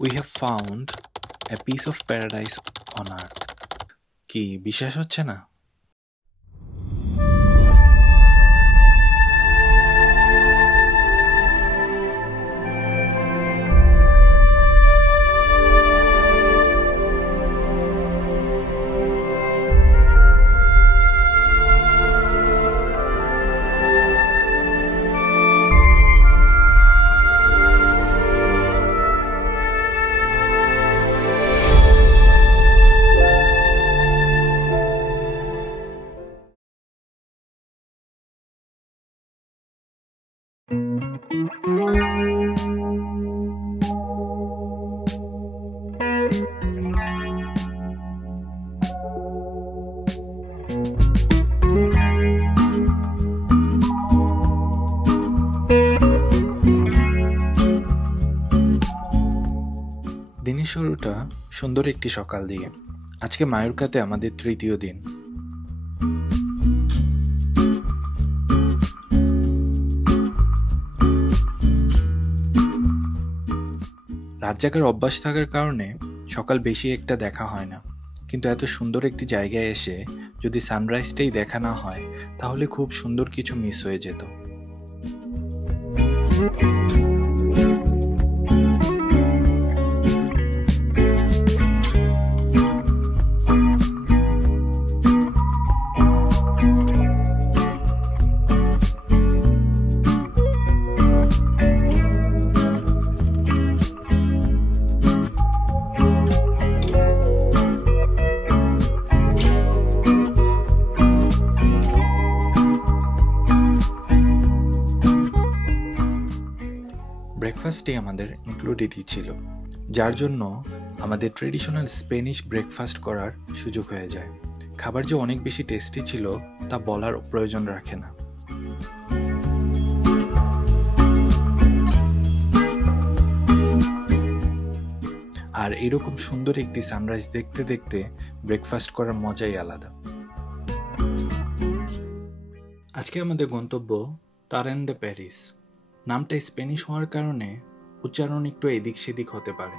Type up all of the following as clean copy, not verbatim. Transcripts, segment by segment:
We have found a piece of paradise on earth. কি বিশ্বাস হচ্ছে না? দিনের শুরুটা সুন্দর একটি সকাল দিয়ে। আজকে মায়োরকাতে আমাদের তৃতীয় দিন। রাত জাগার অভ্যাস থাকার কারণে সকাল বেশি একটা দেখা হয় না, কিন্তু এত সুন্দর একটি জায়গায় এসে যদি সানরাইজটাই দেখা না হয় তাহলে খুব সুন্দর কিছু মিস হয়ে যেত। ব্রেকফাস্টে আমাদের ইনক্লুডেডই ছিল, যার জন্য আমাদের ট্রেডিশনাল স্প্যানিশ ব্রেকফাস্ট করার সুযোগ হয়ে যায়। খাবার যে অনেক বেশি টেস্টি ছিল তা বলার প্রয়োজন রাখে না। আর এরকম সুন্দর একটি সানরাইজ দেখতে দেখতে ব্রেকফাস্ট করার মজাই আলাদা। আজকে আমাদের গন্তব্য তারেন দে প্যারিস। নামটা স্প্যানিশ হওয়ার কারণে উচ্চারণ একটু এদিক সেদিক হতে পারে,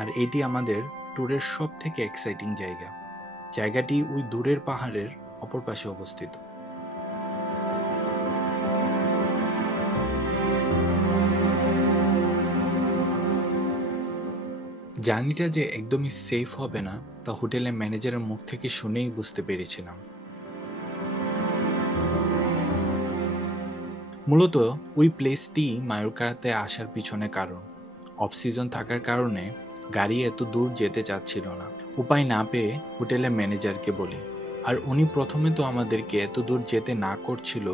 আর এটি আমাদের ট্যুরের সব থেকে এক্সাইটিং জায়গা। জায়গাটি ওই দূরের পাহাড়ের অপর পাশে অবস্থিত। জার্নিটা যে একদমই সেফ হবে না তা হোটেলের ম্যানেজারের মুখ থেকে শুনেই বুঝতে পেরেছিলাম। মূলত ওই প্লেসটি মায়োরকাতে আসার পিছনে কারণ। অফ সিজন থাকার কারণে গাড়ি এত দূর যেতে চাচ্ছিল না। উপায় না পেয়ে হোটেলের ম্যানেজারকে বলি, আর উনি প্রথমে তো আমাদেরকে এত দূর যেতে না করছিল,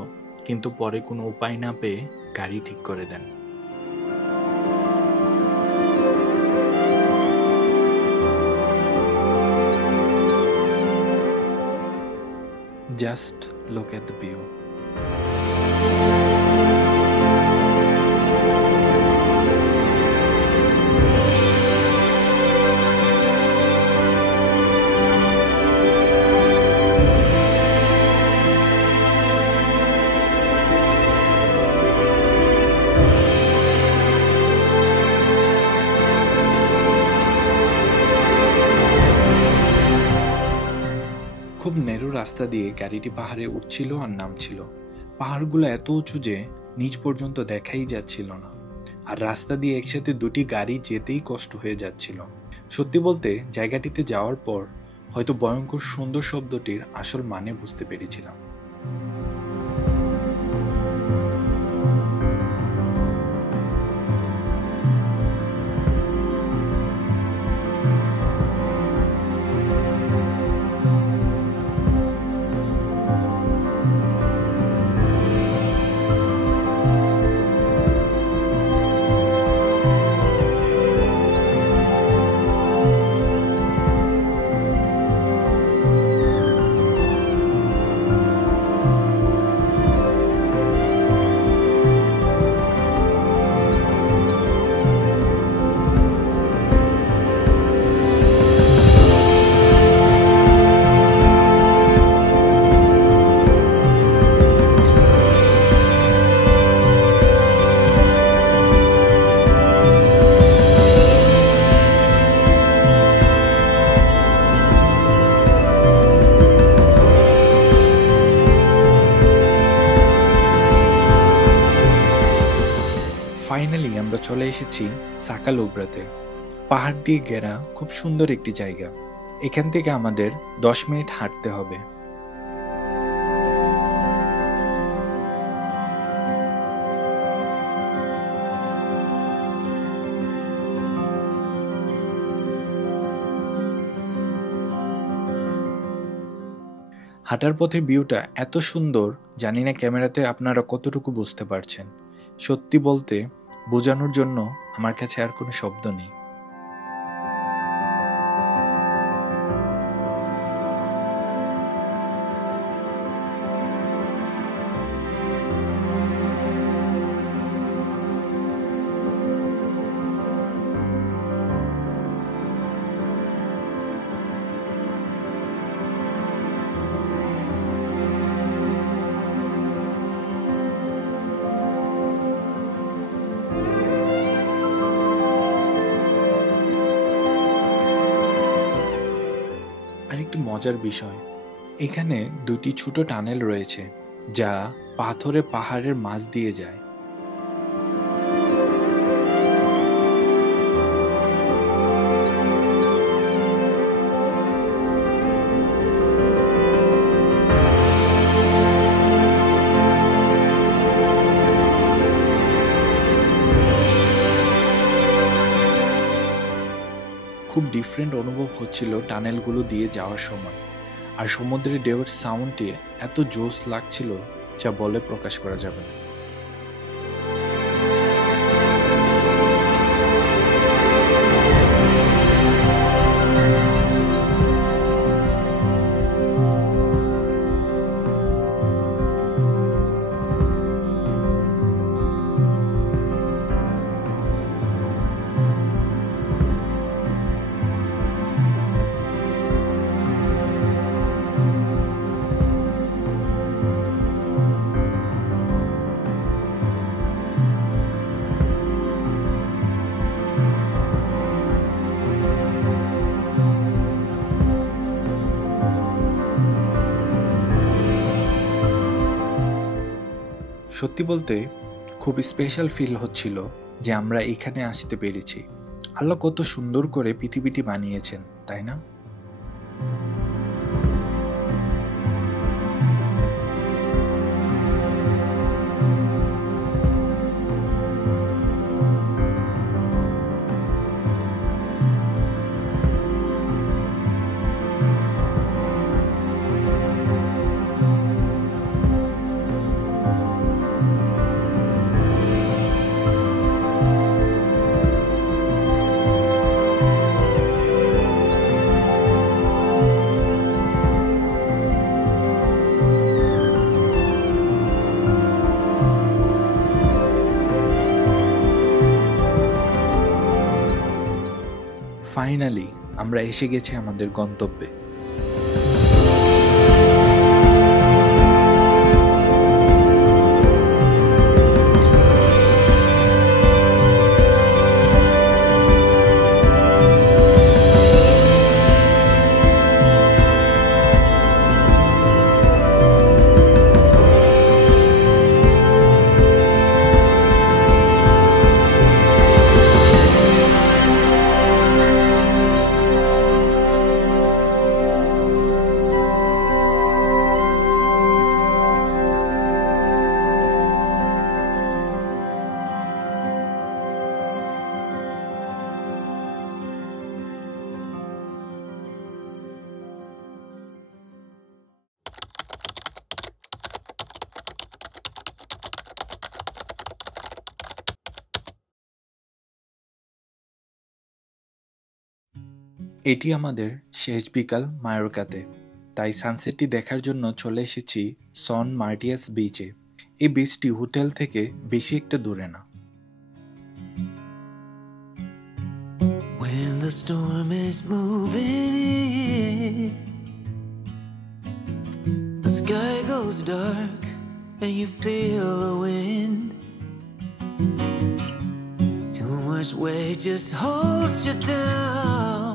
কিন্তু পরে কোনো উপায় না পেয়ে গাড়ি ঠিক করে দেন। Just look at the view. খুব ন্যারো রাস্তা দিয়ে গাড়িটি পাহাড়ে উঠছিল আর নামছিল। পাহাড়গুলো এত উঁচু যে নিচ পর্যন্ত দেখাই যাচ্ছিল না, আর রাস্তা দিয়ে একসাথে দুটি গাড়ি যেতেই কষ্ট হয়ে যাচ্ছিল। সত্যি বলতে জায়গাটিতে যাওয়ার পর হয়তো ভয়ঙ্কর সুন্দর শব্দটির আসল মানে বুঝতে পেরেছিলাম। চলে এসেছি সাকালোব্রাতে। পাহাড় দিয়ে ঘেরা খুব সুন্দর একটি জায়গা। এখান থেকে আমাদের 10 মিনিট হাঁটতে হবে। হাঁটার পথে ভিউটা এত সুন্দর, জানি না ক্যামেরাতে আপনারা কতটুকু বুঝতে পারছেন। সত্যি বলতে বোঝানোর জন্য আমার কাছে আর কোনো শব্দ নেই। আরেকটি মজার বিষয়, এখানে দুটি ছোট টানেল রয়েছে যা পাথরে পাহাড়ের মাঝ দিয়ে যায়। খুব ডিফারেন্ট অনুভব হচ্ছিল টানেলগুলো দিয়ে যাওয়ার সময়, আর সমুদ্রের ঢেউয়ের সাউন্ডটি এত জোস লাগছিল যা বলে প্রকাশ করা যাবে না। সত্যি বলতে খুব স্পেশাল ফিল হচ্ছিল যে আমরা এখানে আসতে পেরেছি। আল্লাহ কত সুন্দর করে পৃথিবীটি বানিয়েছেন, তাই না? ফাইনালি আমরা এসে গেছি আমাদের গন্তব্যে। এটি আমাদের শেষ বিকাল মায়োরকাতে, তাই সানসেটটি দেখার জন্য চলে এসেছি সন মার্টিয়াস বিচে। এই বিচটি হোটেল থেকে বেশি একটা দূরে না। When the storm is moving in, the sky goes dark and you feel the wind. Too much weight just holds you down.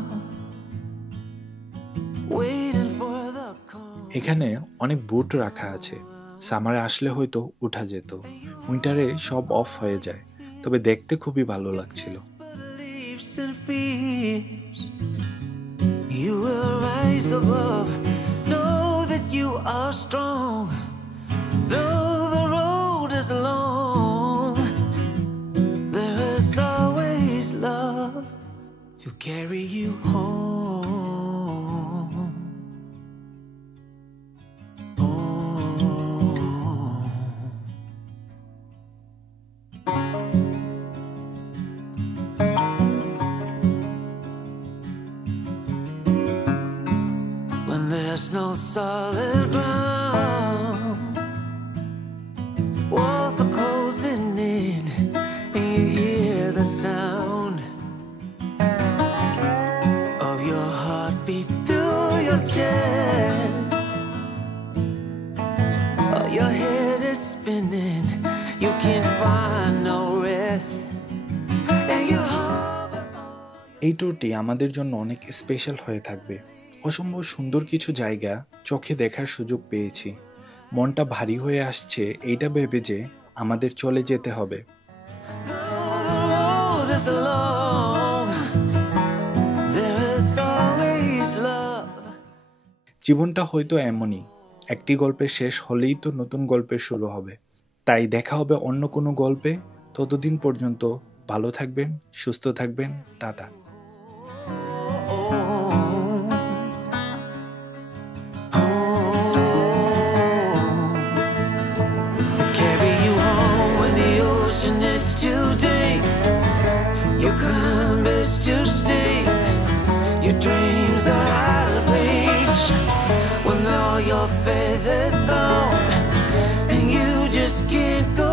এখানে অনেক বুট রাখা আছে। সামারে আসলে হয়তো উঠা যেত, উইন্টারে সব অফ হয়ে যায়। তবে দেখতে খুবই ভালো লাগছিল। beliefs and fears. You will rise above. Know that you are strong. Though the road is long, there is always love to carry you home. When there's no solid ground, walls are closing in, and you hear the sound of your heartbeat through your chest. Oh, your head is spinning, you can't find no rest, and you hover. এই ট্যুরটি আমাদের জন্য অনেক স্পেশাল হয়ে থাকবে। অসম্ভব সুন্দর কিছু জায়গা চোখে দেখার সুযোগ পেয়েছি। মনটা ভারী হয়ে আসছে এইটা ভেবে যে আমাদের চলে যেতে হবে। Though the road is long, there is always love. জীবনটা হয়তো এমনই, একটি গল্পের শেষ হলেই তো নতুন গল্পের শুরু হবে। তাই দেখা হবে অন্য কোনো গল্পে। ততদিন পর্যন্ত ভালো থাকবেন, সুস্থ থাকবেন। Tata. To carry you home when the ocean is too deep, your compass too steep, your dreams are out of reach. When all your faith is gone and you just can't go